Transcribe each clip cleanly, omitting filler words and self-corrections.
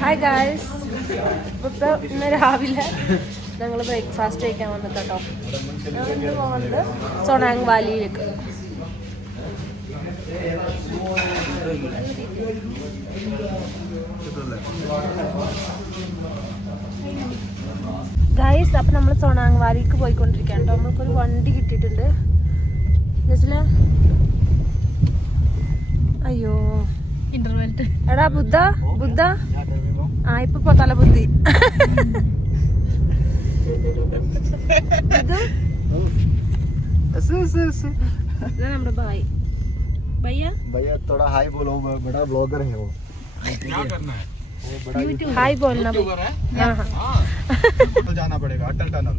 Hi guys, ഇപ്പോൾ ഇന്ന് രാവിലെ ഞങ്ങൾ ബ്രേക്ക്ഫാസ്റ്റ് കഴിക്കാൻ വന്നിട്ട് കേട്ടോ. ഞങ്ങൾ പോകുന്നത് സോണാങ് വാലിയിലേക്ക്. ഗായ്സ്, അപ്പം നമ്മൾ സോണാങ് വാലിക്ക് പോയിക്കൊണ്ടിരിക്കുകയാണ് കേട്ടോ. നമ്മൾക്കൊരു വണ്ടി കിട്ടിയിട്ടുണ്ട്. അയ്യോ എടാ ബുദ്ധ ആ ഇപ്പൊ തല ബുദ്ധി. നമ്മുടെ ഭായ് भैया थोड़ा हाई बोलो, बड़ा ब्लॉगर है वो। क्या करना है? हाई बोलना है। हाँ जाना पड़ेगा अटल टनल।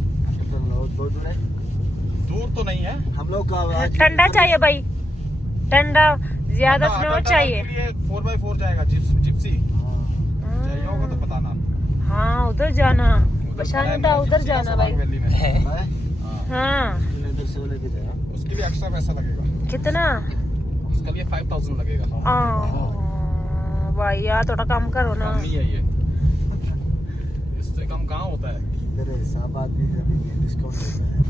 बहुत दूर है? दूर तो नहीं है। हम लोग का ठंडा चाहिए भाई, ठंडा ज्यादा स्नो चाहिए। 4x4 जाएगा जिप्सी, चाहिए होगा तो बताना। हाँ उधर जाना, बशानटा उधर जाना भाई। हाँ उसके लिए एक्स्ट्रा पैसा लगेगा। कितना? उसके लिए 5000 लगेगा। भाई यार थोड़ा कम करो ना। कम ही है ये, इससे कम कहाँ होता है।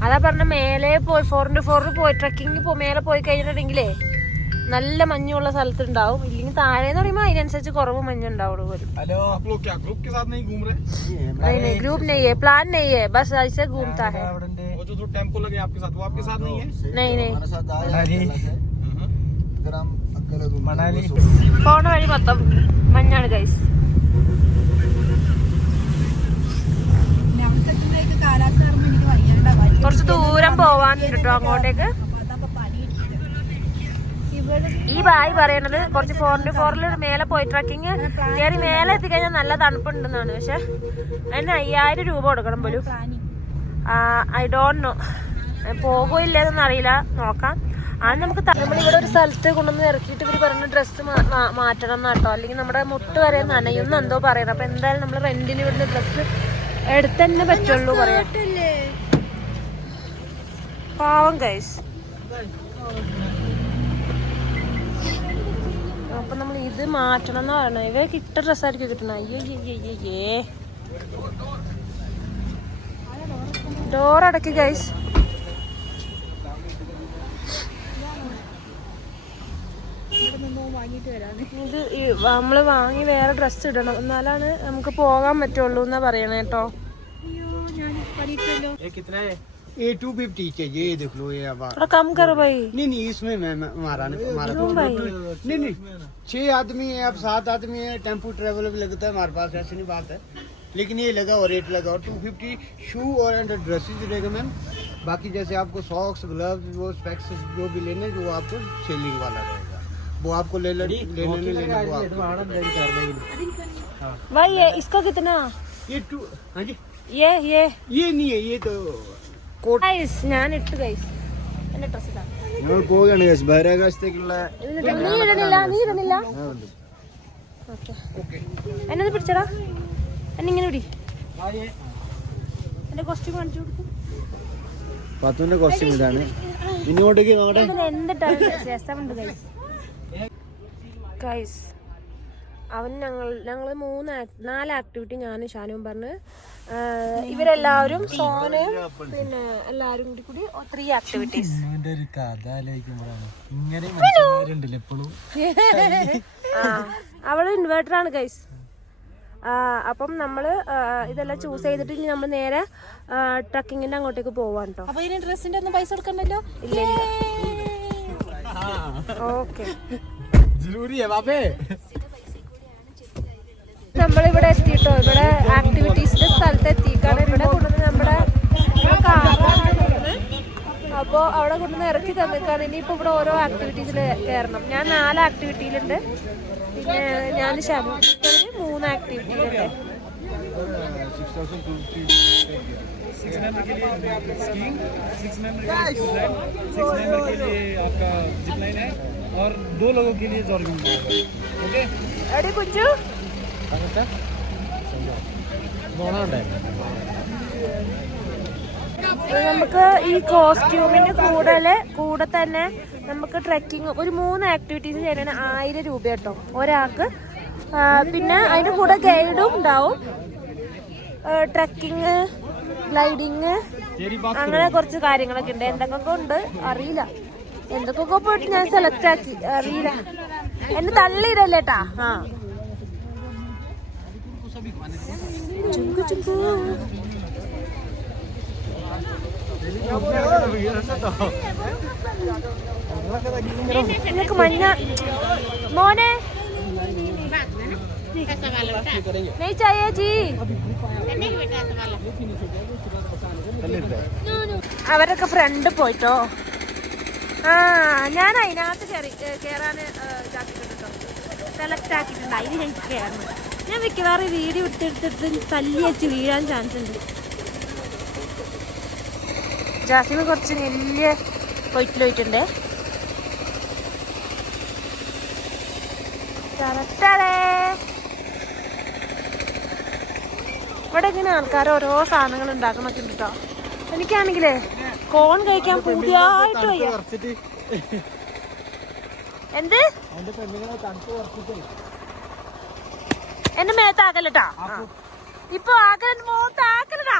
അതാ പറഞ്ഞ മേലെ പോയി 4x4 പോയി ട്രക്കിങ് മേലെ പോയി കഴിഞ്ഞിട്ടുണ്ടെങ്കിലേ നല്ല മഞ്ഞുള്ള സ്ഥലത്തുണ്ടാവും. ഇല്ലെങ്കിൽ താഴേന്ന് പറയുമ്പോ അതിനനുസരിച്ച് കുറവ് മഞ്ഞുണ്ടാവുള്ളൂ പോലും. ग्रुप नहीं है, प्लान नहीं है, बस ऐसे घूमता है। टेम्पो लगे आपके साथ, वो आपके साथ नहीं है? नहीं പോണ വഴി മൊത്തം മഞ്ഞാണ് ഗൈസ്. കുറച്ച് ദൂരം പോവാനുണ്ട് കേട്ടോ അങ്ങോട്ടേക്ക്. ഈ ബായി പറയണത് കുറച്ച് 4x4 മേലെ പോയി ട്രക്കിങ് കയറി മേലെ എത്തിക്കഴിഞ്ഞാൽ നല്ല തണുപ്പുണ്ടെന്നാണ്. പക്ഷെ അതിന് 5000 രൂപ കൊടുക്കണം പോലും. ഐ ഡോണ്ട് നോ, പോകുമില്ലെന്നൊന്നും അറിയില്ല, നോക്കാം. അത് നമുക്ക് നമ്മളിവിടെ ഒരു സ്ഥലത്ത് കൊണ്ടുവന്ന് ഇറക്കിയിട്ട് ഇവർ പറഞ്ഞ ഡ്രസ്സ് മാറ്റണം എന്നാട്ടോ, അല്ലെങ്കിൽ നമ്മുടെ മുട്ട് വരെ നനയുന്ന എന്തോ പറയണം. അപ്പൊ എന്തായാലും നമ്മൾ റെന്റിന് ഇവിടുന്ന് ഡ്രസ്സ് എടുത്തന്നെ പറ്റുള്ളൂ പറയാം. പാവം ഗൈസ്. അപ്പൊ നമ്മൾ ഇത് മാറ്റണം എന്ന് പറയണ. ഇവർക്ക് ഇട്ട ഡ്രസ്സായിരിക്കും കിട്ടണ. അയ്യോ ഡോർ അടക്കി ഗൈസ്. ഇത് നമ്മള് വാങ്ങി വേറെ ഡ്രസ്സ് ഇടണം, എന്നാലാണ് നമുക്ക് പോകാൻ പറ്റുള്ളൂ എന്നാ പറയണേ കേട്ടോ. ये 250 चाहिए, ये देख लो ये अब थोड़ा कम करो भाई। नहीं इसमें हमारा नहीं 6 आदमी है, अब 7 आदमी है, टेम्पो ट्रेवल भी लगता है हमारे पास, ऐसी नहीं बात है। लेकिन ये लगा और रेट लगा और 250 शू और अंडर ड्रेसेस रहेगा मैम। बाकी जैसे आपको सॉक्स ग्लव्स वो स्पेक्स जो भी लेने जो आपको सेलिंग वाला रहेगा वो आपको लेना भाई। ये इसका कितना? ये 2 हाँ जी ये नहीं है, ये तो ഞാൻ ഇട്ട് ഗൈസ് എന്റെ ഡ്രസ് ഇടാം. ഞങ്ങൾ പോവുകയാണ് ഗൈസ് ബഹിരാകാശത്തേക്കുള്ള. നീ ഇടണില്ല. എന്നത് പിടിച്ചടാ, എന്നിങ്ങനെ പിടി. എന്റെ കോസ്റ്റ്യൂം കാണിച്ചു കൊടുക്കും. പത്തുവിന്റെ കോസ്റ്റ്യൂം ഇതാണ്. ഇങ്ങോട്ടേക്ക് നോട്ടെ എന്തിട്ടാണ് രസമുണ്ട് ഗൈസ്. ഗൈസ് അവൻ ഞങ്ങൾ 4 ആക്ടിവിറ്റി ഞാനും ഷാനും പറഞ്ഞ് ഇവരെല്ലാവരും സോനയും പിന്നെ എല്ലാവരും കൂടി 3 ആക്ടിവിറ്റീസ്. അവള് ഇൻവേർട്ടറാണ് ഗൈസ്. അപ്പം നമ്മള് ഇതെല്ലാം ചൂസ് ചെയ്തിട്ട് ഇനി നമ്മൾ നേരെ ട്രക്കിങ്ങിന്റെ അങ്ങോട്ടേക്ക് പോവാൻ കേട്ടോ. അപ്പൊ ഇതിന് ഡ്രസ്സിന്റെ ഒന്നും പൈസ കൊടുക്കണ്ടല്ലോ? ഇല്ല. ഓക്കെ നമ്മളിവിടെ എത്തിയിട്ടോ. ഇവിടെ ആക്ടിവിറ്റീസിന്റെ സ്ഥലത്ത് എത്തിക്കാണ്. ഇവിടെ കൊണ്ടുവന്ന് നമ്മുടെ കാറാണ്. അപ്പോൾ അവിടെ കൊണ്ടുവന്ന് ഇറക്കി തന്നിക്കാണ്. ഇനിയിപ്പോൾ ഇവിടെ ഓരോ ആക്ടിവിറ്റീസിൽ കയറണം. ഞാൻ 4 ആക്ടിവിറ്റിയിലുണ്ട്, പിന്നെ ഞാൻ ശാമു 3 ആക്ടിവിറ്റിയിലുണ്ട്. 6 मेंबर के लिए स्कीइंग, 6 मेंबर के लिए स्कूल, 6 मेंबर के लिए आपका जिप लाइन है और 2 लोगों के लिए जॉगिंग होगा. ओके रेडी कुछ നമുക്ക് ഈ കോസ്റ്റ്യൂമിന്റെ കൂടെ തന്നെ നമുക്ക് ട്രെക്കിങ് ഒരു 3 ആക്ടിവിറ്റീസ് ചെയ്യാൻ 1000 രൂപ കേട്ടോ. ഒരാൾക്ക് പിന്നെ അതിന്റെ കൂടെ ഗൈഡും ഉണ്ടാവും. ട്രക്കിങ്, ഗ്ലൈഡിങ്, അങ്ങനെ കുറച്ച് കാര്യങ്ങളൊക്കെ ഉണ്ട്. എന്തൊക്കെ ഉണ്ട് അറിയില്ല. എന്തൊക്കെ പോയിട്ട് ഞാൻ സെലക്ട് ആക്കി, അറിയില്ല. എന്നെ തള്ളിയിടല്ലേട്ടാ. ആ ചുങ്കു ചുങ്കു. നിനക്ക് മഞ്ഞ മോനെ नहीं चाहिए जी. അവരൊക്കെ ഫ്രണ്ട് പോയിട്ടോ. ആ ഞാൻ അതിനകത്ത് കയറാൻ ഇതാക്കിയിട്ടുണ്ടോ, സെലക്ട് ആക്കിയിട്ടുണ്ട്. അതിന് ഞാൻ കയറണം. ഞാൻ മിക്കവാറും വീഡിയോ എടുത്തെടുത്തിട്ട് തല്ലി വെച്ച് വീഴാൻ ചാൻസ് ഉണ്ട്. ജാസിമ കുറച്ച് വലിയ പോയിട്ടുണ്ട്. ഇവിടെ ഇങ്ങനെ ആൾക്കാർ ഓരോ സാധനങ്ങൾ ഉണ്ടാക്കണൊക്കെ ഉണ്ട് കേട്ടോ. എനിക്കാണെങ്കിലേ കോൺ കഴിക്കാൻ പുതിയായിട്ട് വയ്യ. എന്ത് എന്റെ മേത്താക്കലട്ടാ, ഇപ്പൊ ആക്കല മോത്താക്കലടാ.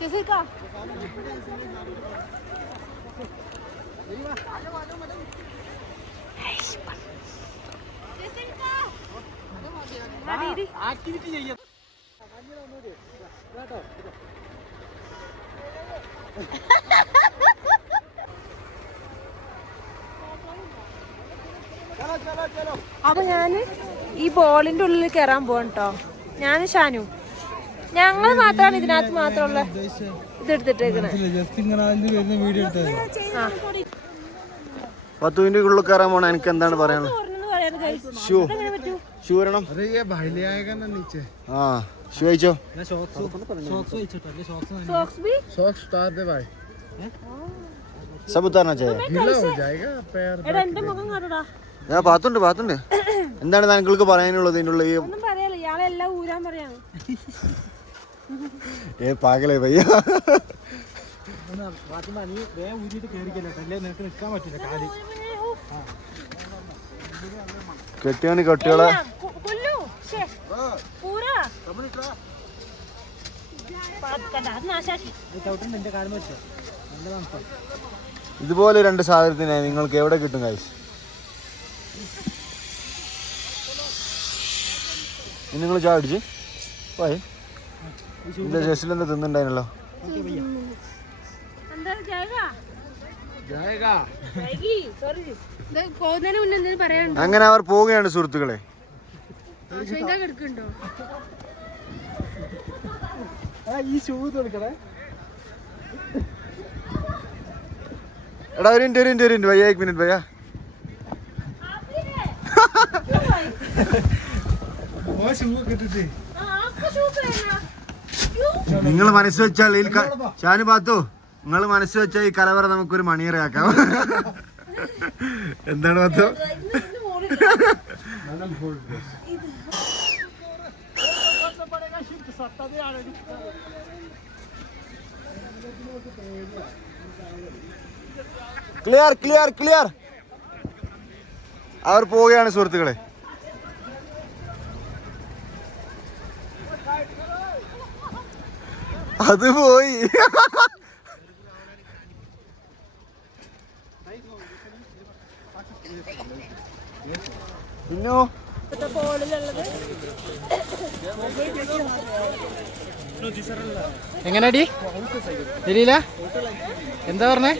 कैसे का एक्टिविटी चाहिए. അപ്പൊ ഞാന് ഈ ബോളിന്റെ ഉള്ളിൽ കയറാൻ പോകട്ടോ. ഞാൻ ഷാനു, ഞങ്ങൾ മാത്രമാണ് ഇതിനകത്ത് മാത്രമുള്ള ഇതെടുത്തിട്ടേക്കണേ. 10 മിനിറ്റുള്ളിൽ കയറാൻ പോണ. എനിക്ക് എന്താണ് പറയാനുള്ളത്? ഷൂ വരണം. ആ ഷൂ അയച്ചോ. सब उतारना चाहिए. ഞാൻ പാത്തുണ്ട്. എന്താണ് താങ്കൾക്ക് പറയാനുള്ളത് ഇതിനുള്ള? ഏ പാകലേ ഭയ്യ, കെട്ടിയോന് കെട്ടിയോളെ ഇതുപോലെ 2 സാധനത്തിനെ നിങ്ങൾക്ക് എവിടെ കിട്ടും ഗൈസ്? നിങ്ങൾ ചായ അടിച്ച് പോയി ഇതിന്റെ ജസ്റ്റിൽ എന്താ തിന്നുണ്ടായിരുന്നല്ലോ. അങ്ങനെ അവർ പോവുകയാണ് സുഹൃത്തുക്കളെ. എടാ ഒരു മിനിറ്റ് ഭയ്യ, 1 മിനിറ്റ് ഭയ്യ. നിങ്ങൾ മനസ്സ് വെച്ചാൽ ഷാനു പാത്തു, നിങ്ങൾ മനസ്സ് വെച്ചാൽ ഈ കലവറ നമുക്കൊരു മണിയറയാക്കാം. എന്താണ് പാത്തു? ക്ലിയർ. അവർ പോവുകയാണ് സുഹൃത്തുക്കളെ. അത് പോയി. പിന്നോ എങ്ങനെയാടി ശരിയില്ല? എന്താ പറഞ്ഞേ?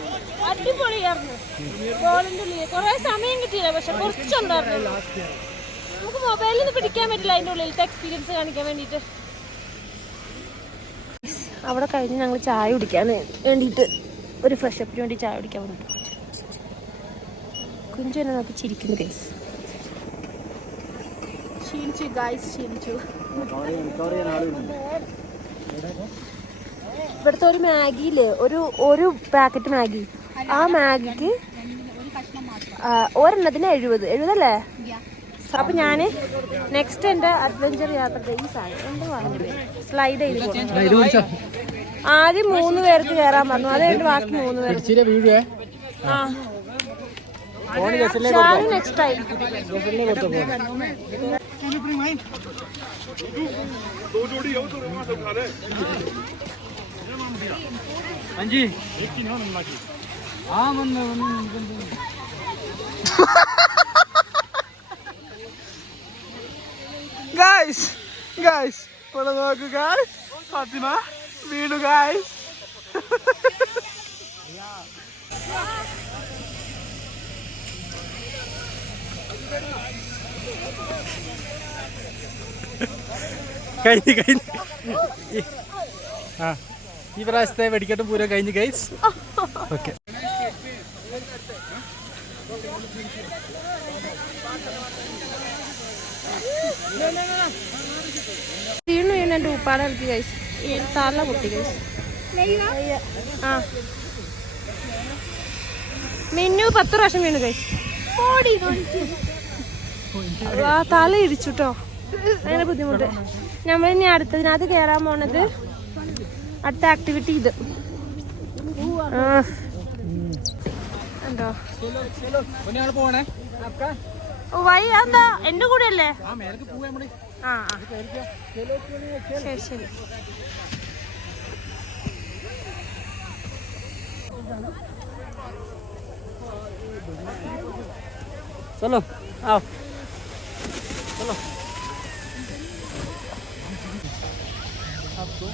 അടിപൊളിയായിരുന്നു. ബോളിന്റെ ഉള്ളിൽ കുറെ സമയം കിട്ടിയില്ല, പക്ഷെ കുറച്ചുണ്ടായിരുന്നു. നമുക്ക് മൊബൈലിൽ നിന്ന് പിടിക്കാൻ പറ്റില്ല അതിൻ്റെ ഉള്ളിലത്തെ എക്സ്പീരിയൻസ് കാണിക്കാൻ വേണ്ടിയിട്ട്. അവിടെ കഴിഞ്ഞ് ഞങ്ങൾ ചായ കുടിക്കാൻ വേണ്ടിയിട്ട് ഒരു ഫ്രഷ് അപ്പിന് വേണ്ടി ചായ കുടിക്കാൻ വേണ്ടിയിട്ട് കുഞ്ചു എന്നെ നോക്കി ചിരിക്കുന്നു ഗൈസ്. ക്ഷീണിച്ചു ഗൈസ്, ക്ഷീണിച്ചു. ഇവിടുത്തെ ഒരു മാഗിയില് ഒരു പാക്കറ്റ് മാഗി, ആ മാഗിക്ക് ഒരെണ്ണത്തിന് 70 അല്ലേ? അപ്പൊ ഞാന് നെക്സ്റ്റ് എന്റെ അഡ്വഞ്ചർ യാത്രയുടെ ഈ സാധനം എന്താ പറഞ്ഞത് സ്ലൈഡ് ചെയ്ത് ആദ്യം 3 പേർക്ക് കയറാൻ പറഞ്ഞു, അത് കഴിഞ്ഞ് ബാക്കി 3 പേർക്ക്. ആ നെക്സ്റ്റ് ടൈം ഗൈസ് ഇവിടെ നോക്ക് ഗൈസ്, ഫാത്തിമ വീണു ഗൈസ്. കഴിഞ്ഞു ആ ഈ പ്രാവശ്യത്തെ വെടിക്കെട്ട് പൂരം കഴിഞ്ഞു ഗൈസ്. ഓക്കെ വീണു എൻ്റെ ഉപ്പാടെ കളിക്ക് ഗൈസ്, തല പൊട്ടി ഗൈസ്. ആ മിന്നു 10 പ്രാവശ്യം വീണു ഗൈസ്. ആ തല ഇടിച്ചുട്ടോ, അങ്ങനെ ബുദ്ധിമുട്ട്. നമ്മളിനി അടുത്തതിനകത്ത് കയറാൻ പോണത് അടുത്ത ആക്ടിവിറ്റി ഇത് എന്തോ വൈ എന്താ എന്റെ കൂടെ അല്ലേ? ആ ശരി ശരി. चलो आओ चलो आपको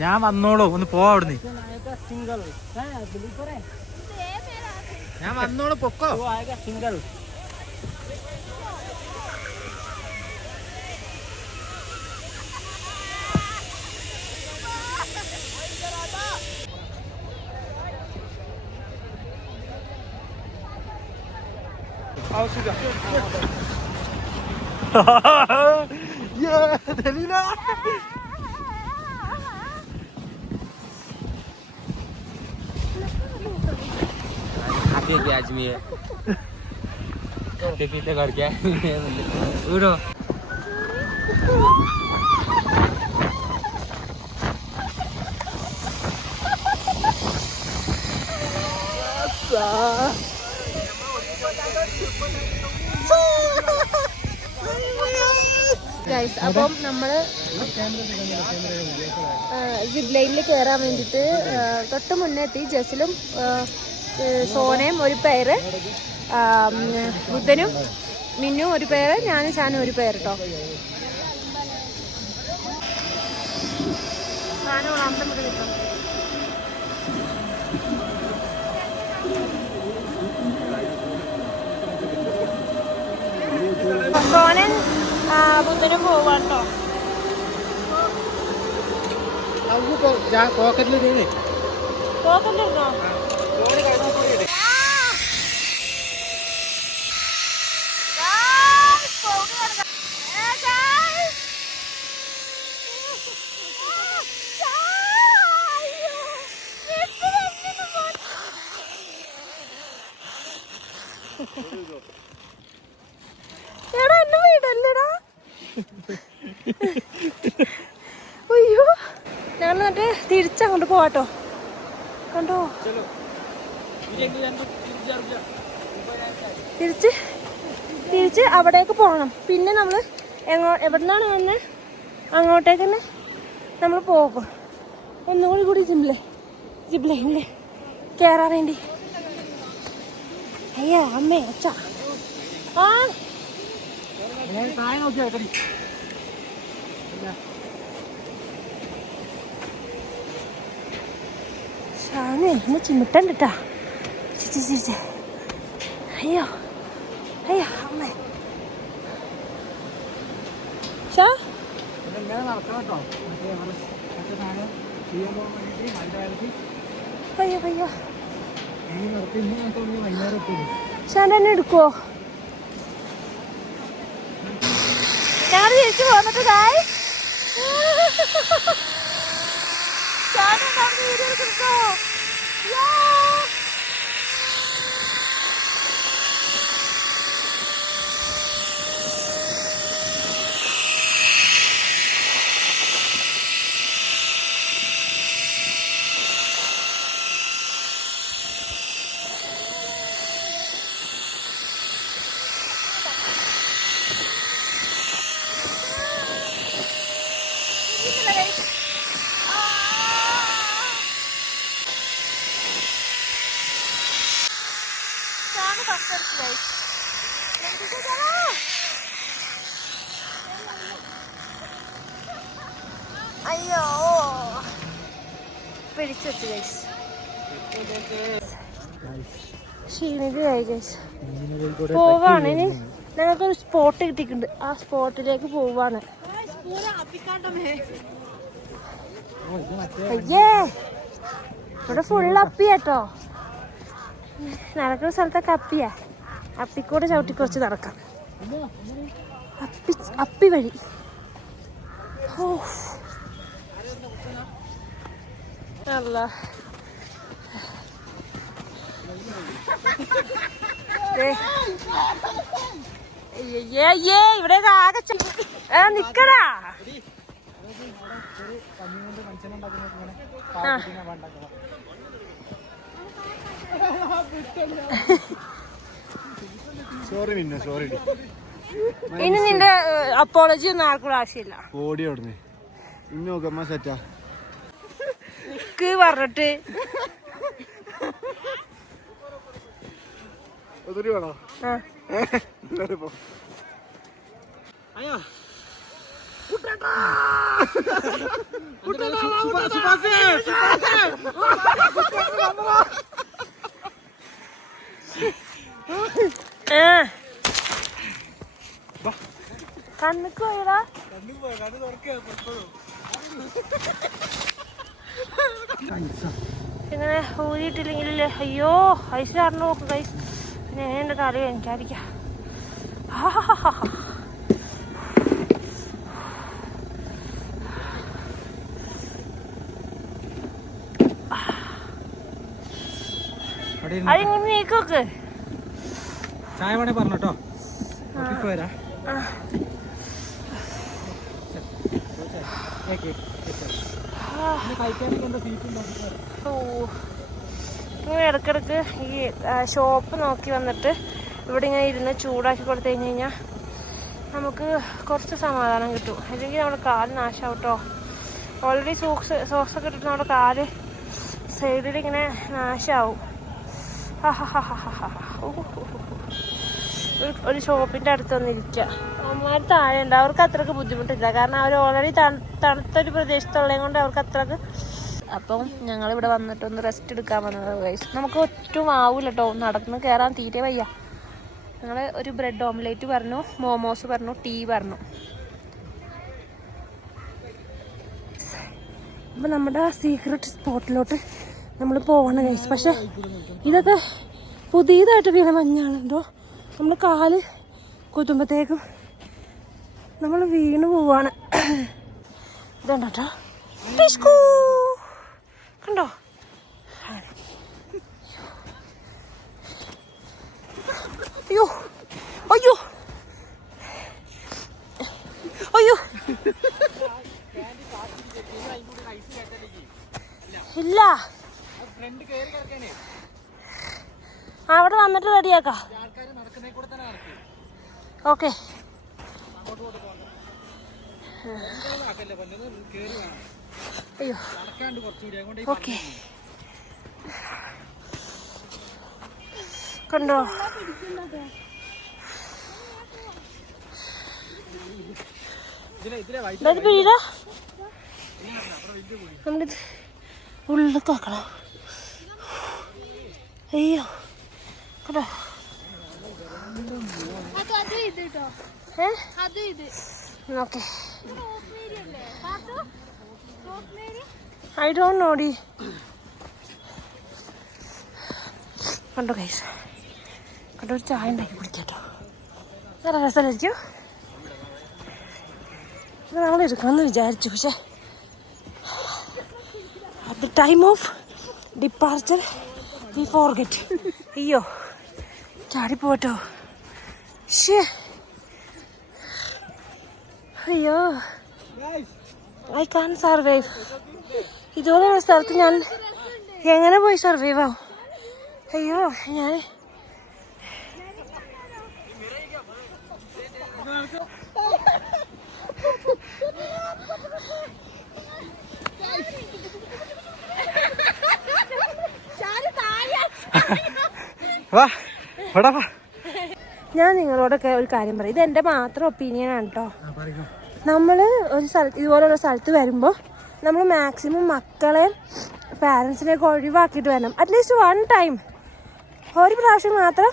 ഞാൻ വന്നോളൂ, ഒന്ന് പോവാ അവിടുന്ന്. ഞാൻ വന്നോളൂ, പൊക്കോ. സിംഗിൾ دليلة حبيبي يا أجمية पीते करके उड़ो ഗൈസ്, അപ്പം നമ്മള് സിപ്പ് ലൈനിൽ കയറാൻ വേണ്ടിയിട്ട് തൊട്ട് മുന്നേ എത്തി. ജസിലും സോനയും ഒരു പേര്, ബുദ്ധനും മിന്നും ഒരു പേര്, ഞാനും ഷാനും ഒരു പേര് കേട്ടോ. സോനൻ ബുദ്ധനും പോവാട്ടോ. പോക്കറ്റിലിരുന്നോ? എടാ എന്നെ വീടല്ലേടാ. അയ്യോ, ഞങ്ങൾ എന്നിട്ട് തിരിച്ചങ്ങോട്ട് പോവാട്ടോ. കണ്ടോ, തിരിച്ച് അവിടേക്ക് പോകണം. പിന്നെ നമ്മൾ എവിടെ നിന്നാണ് വന്നത് അങ്ങോട്ടേക്ക് തന്നെ നമ്മൾ പോകും. ഒന്നുകൂടി സിപ്പ് ലൈനിൽ കയറാൻ വേണ്ടി. അയ്യാ അമ്മേ അച്ഛാ. ആ ഷാനേ എന്നെ ചിമിട്ടണ്ട് കേട്ടാ. ചിരിച്ചേ. അയ്യോ അയ്യോ അമ്മേ. ഷാ അയ്യോ അയ്യോ. ഷാൻ എന്നെ എടുക്കുവോ? ഞങ്ങൾ തിരിച്ചു പോന്നിട്ട് കായ് വീഡിയോ എടുക്കോ? അയ്യോ പിടിച്ചു വെച്ചു ഗൈസ്. ക്ഷീണിതയായി ഗൈസ്. പോവാണ് ഇനി. ഞങ്ങൾക്കൊരു സ്പോട്ട് കിട്ടിയിട്ടുണ്ട്. ആ സ്പോട്ടിലേക്ക് പോവാണ്. അയ്യേ ഇവിടെ ഫുള്ള് അപ്പിയാട്ടോ. നടക്കുന്ന സ്ഥലത്തൊക്കെ അപ്പിയാ. അപ്പിക്കൂടെ ചവിട്ടി കുറച്ച് നടക്കാം. അപ്പി വഴി. അല്ല ഇവിടെ ആകെ നിക്കടാ. ഇനി നിന്റെ അപ്പോളജി ഒന്നും ആർക്കും ആവശ്യമില്ല. ഓടി അവിടുന്ന് ഇന്ന് നോക്കമ്മ സെറ്റാ പറഞ്ഞിട്ട് ഒത്തിരി വേണോ? കണ്ണുക്ക് പോയതാ. ഇങ്ങനെ ഊരിയിട്ടില്ലെങ്കിൽ അയ്യോ ഐസ് കാരണം നോക്കും ഗൈസ്. പിന്നെ എന്റെ തല എനിക്കായിരിക്കാം. അതിങ്ങനെ നീക്കൊക്കെ ചായ വേണേ പറഞ്ഞോ. ഇടക്കിടക്ക് ഈ ഷോപ്പ് നോക്കി വന്നിട്ട് ഇവിടെ ഇങ്ങനെ ഇരുന്ന് ചൂടാക്കി കൊടുത്തു കഴിഞ്ഞ് കഴിഞ്ഞാൽ നമുക്ക് കുറച്ച് സമാധാനം കിട്ടും. അല്ലെങ്കിൽ നമ്മുടെ കാല് നാശമാവും കേട്ടോ. ഓൾറെഡി സോക്സൊക്കെ ഇട്ടിട്ട് നമ്മുടെ കാല് സൈഡിലിങ്ങനെ നാശമാവും. ഒരു ഷോപ്പിൻ്റെ അടുത്ത് വന്നിരിക്കുക. അവന്മാർ താഴെ ഉണ്ട്. അവർക്ക് അത്രക്ക് ബുദ്ധിമുട്ടില്ല. കാരണം അവർ ഓൾറെഡി തണുത്തൊരു പ്രദേശത്തുള്ളത് കൊണ്ട് അവർക്ക് അത്രക്ക്. അപ്പം ഞങ്ങളിവിടെ വന്നിട്ടൊന്ന് റെസ്റ്റ് എടുക്കാൻ വന്നത് ഗൈസ്. നമുക്ക് ഒട്ടും ആവില്ല കേട്ടോ. നടന്ന് കയറാൻ തീരെ വയ്യ. ഞങ്ങൾ ഒരു ബ്രെഡ് ഓംലേറ്റ് പറഞ്ഞു, മോമോസ് പറഞ്ഞു, ടീ പറഞ്ഞു. അപ്പം നമ്മുടെ സീക്രട്ട് സ്പോട്ടിലോട്ട് നമ്മൾ പോകണം ഗൈസ്. പക്ഷെ ഇതൊക്കെ പുതിയതായിട്ട് വീണ മഞ്ഞാണല്ലോ. നമ്മൾ കാല് കുത്തുമ്പോഴത്തേക്കും നമ്മൾ വീണ് പോവാണ്. ഇതുണ്ടോ പിഷ്കൂ കണ്ടോ? അയ്യോ അയ്യോ അയ്യോ ഇല്ല. അവിടെ വന്നിട്ട് റെഡിയാക്കാം. ഓക്കെ അയ്യോ ഓക്കെ കണ്ടോ? പിഴ നമ്മളിത് ഉള്ളിൽ നോക്കണം. അയ്യോ കേട്ടോ ഓക്കെ ഐ ഡോണ്ട് നോടി കണ്ടോ ഗൈസ് കണ്ടോ ഒരു ചായ ഉണ്ടാക്കി കുടിക്കാട്ടോ നല്ല രസമായിരിക്കും നമ്മൾ എടുക്കാമെന്ന് വിചാരിച്ചു പക്ഷെ at the time of departure we forget അയ്യോ ചാടിപ്പോട്ടോ ഷേ അയ്യോ ഐ കാൻ സർവൈവ് ഇതുപോലെയുള്ള സ്ഥലത്ത് ഞാൻ എങ്ങനെ പോയി സർവൈവ് ആവും അയ്യോ ഞാൻ ഞാൻ നിങ്ങളോടൊക്കെ ഒരു കാര്യം പറയും ഇത് എൻ്റെ മാത്രം ഒപ്പീനിയൻ ആണ് കേട്ടോ നമ്മൾ ഒരു സ്ഥലത്ത് ഇതുപോലുള്ള സ്ഥലത്ത് വരുമ്പോൾ നമ്മൾ മാക്സിമം മക്കളെ പാരൻസിനെയൊക്കെ ഒഴിവാക്കിയിട്ട് വരണം അറ്റ്ലീസ്റ്റ് വൺ ടൈം ഒരു പ്രാവശ്യം മാത്രം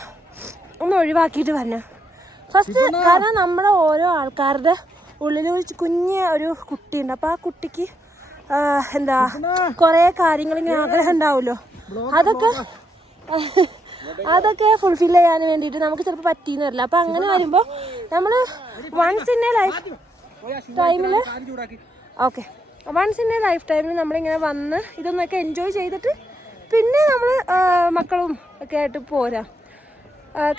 ഒന്ന് ഒഴിവാക്കിയിട്ട് വരണം ഫസ്റ്റ് കാരണം നമ്മുടെ ഓരോ ആൾക്കാരുടെ ഉള്ളിൽ ഒരു കുഞ്ഞ് ഒരു കുട്ടിയുണ്ട് അപ്പോൾ ആ കുട്ടിക്ക് എന്താ കുറേ കാര്യങ്ങൾ ഇങ്ങനെ ആഗ്രഹം ഉണ്ടാവുമല്ലോ അതൊക്കെ ഫുൾഫിൽ ചെയ്യാൻ വേണ്ടിയിട്ട് നമുക്ക് ചിലപ്പോൾ പറ്റിയെന്ന് വരില്ല അപ്പം അങ്ങനെ വരുമ്പോൾ നമ്മൾ വൺസ് ഇൻ എ ലൈഫ് ടൈമിൽ നമ്മളിങ്ങനെ വന്ന് ഇതൊന്നൊക്കെ എൻജോയ് ചെയ്തിട്ട് പിന്നെ നമ്മൾ മക്കളും ഒക്കെ ആയിട്ട് പോരാ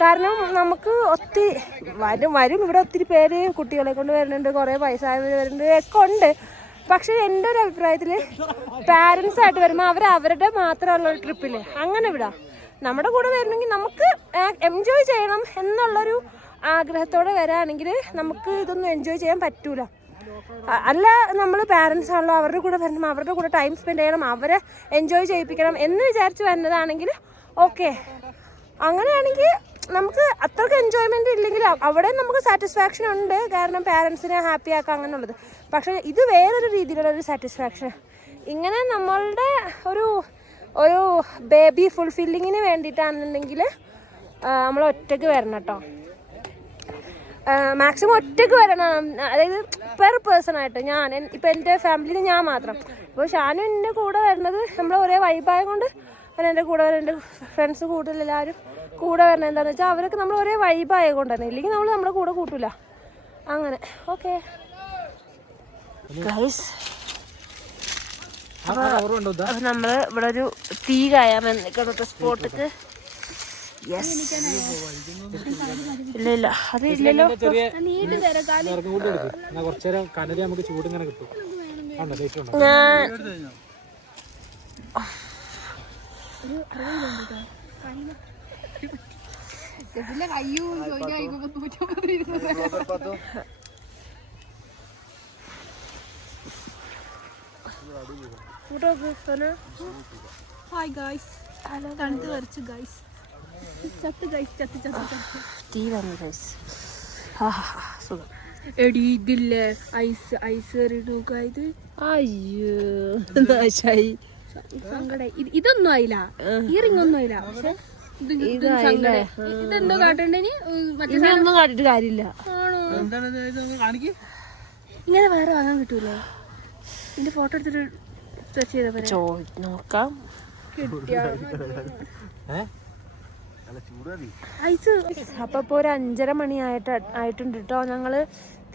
കാരണം നമുക്ക് ഒത്തിരി വരും ഇവിടെ ഒത്തിരി പേര് കുട്ടികളെ കൊണ്ട് വരുന്നുണ്ട് കുറേ വയസ്സായവർ വരുന്നുണ്ട് ഒക്കെ ഉണ്ട് പക്ഷെ എൻ്റെ ഒരു അഭിപ്രായത്തിൽ പാരൻസ് ആയിട്ട് വരുമ്പോൾ അവരുടെ മാത്രമുള്ള ഒരു ട്രിപ്പിൽ അങ്ങനെ വിടാം നമ്മുടെ കൂടെ വരണമെങ്കിൽ നമുക്ക് എൻജോയ് ചെയ്യണം എന്നുള്ളൊരു ആഗ്രഹത്തോടെ വരാണെങ്കിൽ നമുക്ക് ഇതൊന്നും എൻജോയ് ചെയ്യാൻ പറ്റൂല അല്ല നമ്മൾ പാരൻസ് ആണല്ലോ അവരുടെ കൂടെ വരണം അവരുടെ കൂടെ ടൈം സ്പെൻഡ് ചെയ്യണം അവരെ എൻജോയ് ചെയ്യിപ്പിക്കണം എന്ന് വിചാരിച്ച് വരുന്നതാണെങ്കിൽ ഓക്കെ അങ്ങനെയാണെങ്കിൽ നമുക്ക് അത്രയ്ക്ക് എൻജോയ്മെൻറ്റ് ഇല്ലെങ്കിൽ അവിടെ നമുക്ക് സാറ്റിസ്ഫാക്ഷൻ ഉണ്ട് കാരണം പാരൻസിനെ ഹാപ്പി ആക്കാം അങ്ങനെയുള്ളത് പക്ഷേ ഇത് വേറൊരു രീതിയിലുള്ള ഒരു സാറ്റിസ്ഫാക്ഷൻ ഇങ്ങനെ നമ്മളുടെ ഒരു ബേബി ഫുൾഫില്ലിങ്ങിന് വേണ്ടിയിട്ടാണെന്നുണ്ടെങ്കിൽ നമ്മൾ ഒറ്റയ്ക്ക് വരണം കേട്ടോ മാക്സിമം ഒറ്റയ്ക്ക് വരണം അതായത് പെർ പേഴ്സൺ ആയിട്ട് ഞാൻ ഇപ്പം എൻ്റെ ഫാമിലിയിൽ ഞാൻ മാത്രം ഇപ്പോൾ ഷാനു എൻ്റെ കൂടെ വരുന്നത് നമ്മൾ ഒരേ വൈബായത് കൊണ്ട് എൻ്റെ കൂടെ വരുന്ന എൻ്റെ ഫ്രണ്ട്സ് കൂടുതൽ എല്ലാവരും കൂടെ വരുന്നത് എന്താണെന്ന് വെച്ചാൽ അവരൊക്കെ നമ്മൾ ഒരേ വൈബായത് കൊണ്ട് തന്നെ ഇല്ലെങ്കിൽ നമ്മൾ നമ്മുടെ കൂടെ കൂട്ടില്ല അങ്ങനെ ഓക്കെ ഗൈസ് നമ്മൾ ഇവിടെ ഒരു തീ കായാൻ വന്നിട്ട് സ്പോട്ടിക്ക് ഇല്ല അത് ഇല്ലല്ലോ ഹായ് ഗൈസ് തണുത്ത് വരച്ച് ഗൈസ് തീ വന്നു ഗൈസ് സുഖം എടി ഇതില്ലേ ഐസ് എറിയിട്ട് നോക്കുക ഇത് അയ്യോ നാശായി സങ്കടായി ഇതൊന്നും ആയില്ല ഈ റിംഗ് ഒന്നും ആയില്ല പക്ഷെ ഇതെന്തോ കാട്ടണ്ടേനി ഒന്നും കാട്ടിട്ട് കാര്യമില്ല ഇങ്ങനെ വേറെ വാങ്ങാൻ കിട്ടൂലേ ഇതിന്റെ ഫോട്ടോ എടുത്തിട്ട് സെർച്ച് ചെയ്ത നോക്കാം അപ്പൊ ഇപ്പൊ ഒരു 5:30 മണി ആയിട്ടുണ്ട് കേട്ടോ ഞങ്ങള്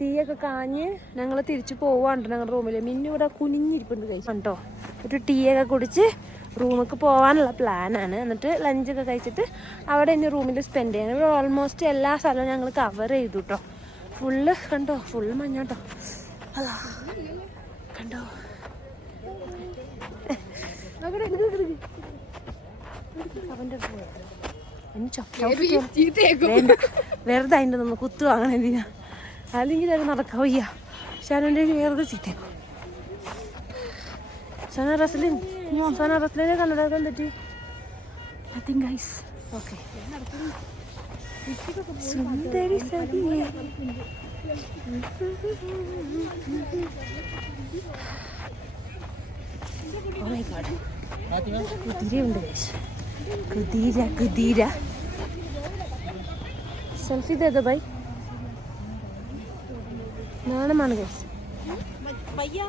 തീയൊക്കെ കാഞ്ഞ് ഞങ്ങൾ തിരിച്ചു പോവാണ്ട് ഞങ്ങളുടെ റൂമിൽ മിന്നു ഇവിടെ കുനിഞ്ഞിരിപ്പുണ്ട് കഴിച്ചോ ഒരു ടീയൊക്കെ കുടിച്ച് റൂമിലേക്ക് പോകാനുള്ള പ്ലാനാണ് എന്നിട്ട് ലഞ്ചൊക്കെ കഴിച്ചിട്ട് അവിടെ ഇനി റൂമിൽ സ്പെൻഡ് ചെയ്യണം ഇവിടെ ഓൾമോസ്റ്റ് എല്ലാ സ്ഥലവും ഞങ്ങൾ കവർ ചെയ്തു കേട്ടോ ഫുള്ള് കണ്ടോ ഫുള്ള് മഞ്ഞാട്ടോ അതാ കണ്ടോ അവൻ്റെ വെറുതെ അതിൻ്റെ നിന്ന് കുത്തു വാങ്ങണം എന്തിനാ അല്ലെങ്കിൽ അത് നടക്കാൻ വയ്യ ഷാനുൻ്റെ വെറുതെ ചീത്തേക്കും സോന റസ്ലിനെ കണ്ടിടാൻ പറ്റി നത്തിങ് ഗൈസ് ഓക്കെ സുന്ദരി സതിയേ ഓ മൈ ഗോഡ് കുതിരയുണ്ട് ഗൈസ് കുതിര സെൽഫി ദേ ദോ ബൈ നാണമാണ് ഗൈസ്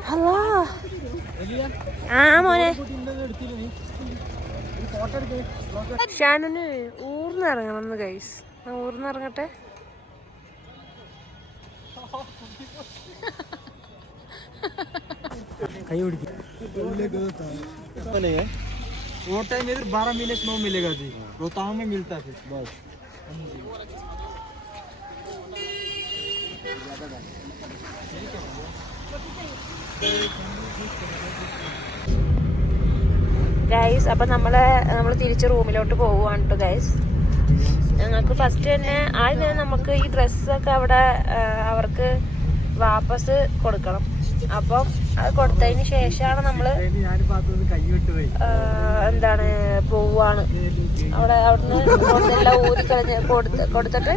ഹലോ ആ മോനെ ഷാനുന് ഊർന്നിറങ്ങണം ഗൈസ് ഊർന്നിറങ്ങട്ടെ वो टाइम इधर 12 मिले स्नो मिलेगा जी रोहतांग में मिलता है बस ഗൈസ് അപ്പം നമ്മൾ തിരിച്ച് റൂമിലോട്ട് പോവുകയാണ് കേട്ടോ ഗൈസ്. ഞങ്ങൾക്ക് ഫസ്റ്റ് തന്നെ ആദ്യം തന്നെ നമുക്ക് ഈ ഡ്രസ്സൊക്കെ അവിടെ അവർക്ക് വാപ്പസ് കൊടുക്കണം. അപ്പം അത് കൊടുത്തതിന് ശേഷമാണ് നമ്മൾ എന്താണ് പോവാണ്. അവിടുന്ന് എല്ലാം ഊരിക്കളഞ്ഞ് കൊടുത്തിട്ട്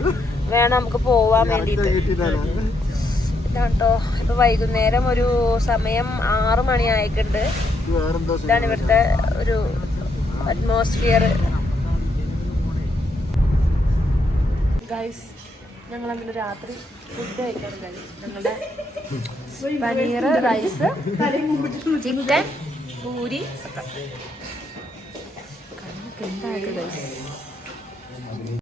വേണം നമുക്ക് പോവാൻ വേണ്ടിയിട്ട്. ഇതാണ് കേട്ടോ. ഇപ്പൊ വൈകുന്നേരം ഒരു സമയം 6 മണി ആയിട്ടുണ്ട്. ഇതാണ് ഇവിടുത്തെ ഒരു അറ്റ്മോസ്ഫിയർ. ഗൈസ് ഞങ്ങളങ്ങനെ രാത്രി ഫുഡ് കഴിക്കണം ഗൈസ്. ഞങ്ങളുടെ പനീർ റൈസ് ചിക്കൻ പൂരി എന്തായത് ഗൈസ്.